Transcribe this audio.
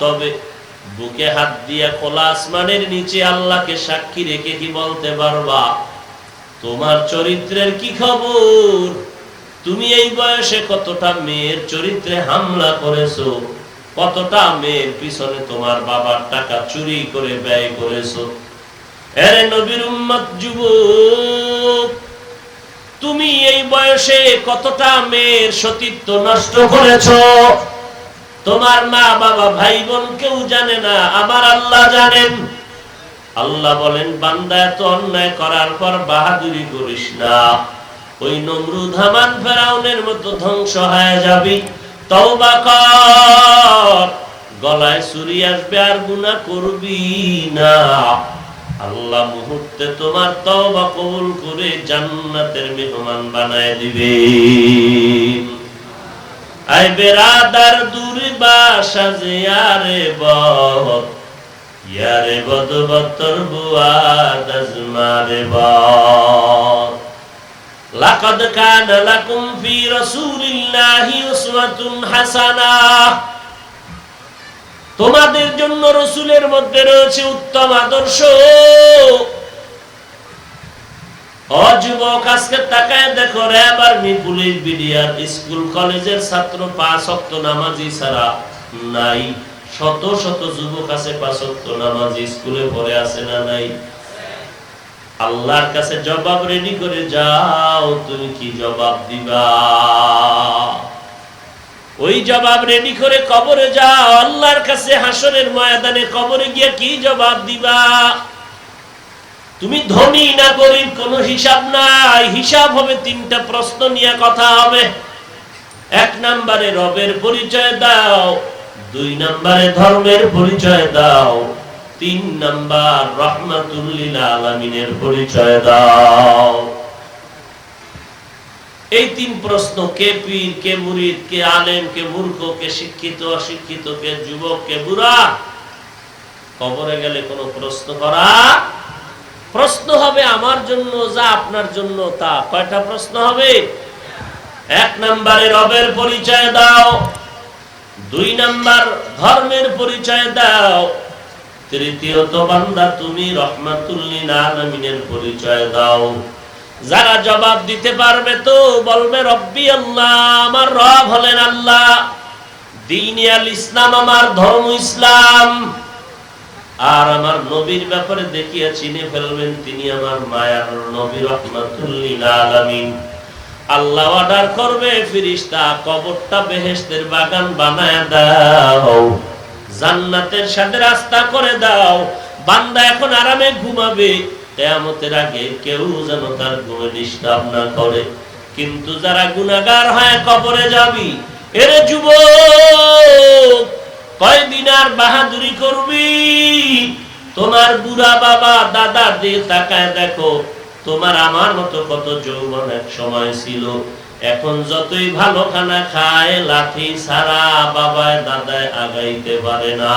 তবে বুকে হাত দিয়ে খোলা আসমানের নিচে আল্লাহকে সাক্ষী রেখে কি বলতে পারবা তোমার চরিত্রের কি খবর? তুমি এই বয়সে কতটা মেয়ের চরিত্রে হামলা করেছো, কতটা মেয়ের পিছনে তোমার বাবার টাকা চুরি করে ব্যয় করেছো। আরে নবীর উম্মত যুবক, তুমি এই বয়সে কতটা মেয়ের সতীত্ব নষ্ট করেছো। তোমার মা বাবা ভাই বোন কেউ জানে না, আমার আল্লাহ জানেন। আল্লাহ বলেন, বান্দা এত অন্যায় করার পর বাহাদুরি করিস না, ওই নমরুদ হামান ফেরাউনের মতো ধ্বংস হয়ে যাবি। তওবা কর, গলায় ছুরি আসবে আর গুনাহ করবি না। আল্লাহ মুহূর্তে তোমার তওবা কবুল করে জান্নাতের মেহমান বানায় দিবে। আয় বেরাদার দূর বাসা যে আরে বদ, ইয়ারে বদ বতর বুয়াদ আজমারে বদ। লাকাদ কানা লাকুম ফি রাসূলিল্লাহি উসওয়াতুন হাসানাহ, তোমাদের জন্য রাসূলের মধ্যে রয়েছে উত্তম আদর্শ। ও যুবক, আজকে তাকায় দেখো, RAB army police BDR school কলেজের ছাত্র 5 ওয়াক্ত নামাজি ছাড়া নাই। শত শত যুবক আছে 5 ওয়াক্ত নামাজি, স্কুলে পড়ে আছে না নাই? আল্লাহর কাছে জবাব রেডি করে যাও, তুমি কি জবাব দিবা? ওই জবাব রেডি করে কবরে যাও, আল্লাহর কাছে হাসরের ময়দানে কবরে গিয়ে কি জবাব দিবা? তুমি ধনী না গরিব কোনো হিসাব নাই, হিসাব হবে 3টা প্রশ্ন নিয়ে কথা হবে। 1 নম্বরে রবের পরিচয় দাও, 2 নম্বরে ধর্মের পরিচয় দাও, 3 নাম্বার রাহমাতুল লিল আলামিনের পরিচয় দাও। এই 3 প্রশ্ন, কে পীর, কে মুরিদ, কে আলেম, কে মূর্খ, কে শিক্ষিত অশিক্ষিত, কে যুবক, কে বুড়া, কবরে গেলে কোনো প্রশ্ন করা। প্রশ্ন হবে আমার জন্য যা আপনার জন্য তা। কয়টা প্রশ্ন হবে? 1 নম্বরে রবের পরিচয় দাও, 2 নাম্বার ধর্মের পরিচয় দাও, তৃতীয়ত বান্দা তুমি রাহমাতুল লিল আলামিনের পরিচয় দাও। যারা জবাব দিতে পারবে তো বলবে রব্বি আল্লাহ, আমার রব হলেন আল্লাহ, দ্বীন আল ইসলাম আমার ধর্ম ইসলাম, আর আমার নবীর ব্যাপারে দেখিয়া চিনে ফেলবেন তিনি আমার মায়ার নবী রাহমাতুল লিল আলামিন। আল্লাহ অর্ডার করবে, ফেরেশতা কবরটা বেহেশতের বাগান বানায় দাও, জান্নাতের সাথে রাস্তা করে দাও। বান্দা এখন আরামে ঘুমাবে, কিয়ামতের আগে কেউ যেন তার ঘুমে ডিস্টার্ব না করে। কিন্তু যারা গুনাহগার হয় কবরে যাবি। এরে যুবক, কয়দিন আর বাহাদুরি করবি? তোমার বুড়া বাবা দাদা দিয়ে তাকায় দেখো, তোমার আমার মতো কত যৌবন এক সময় ছিল। এখন যতই ভালো খানা খায়, লাঠি ছাড়া বাবায় দাদায় আগাইতে পারে না।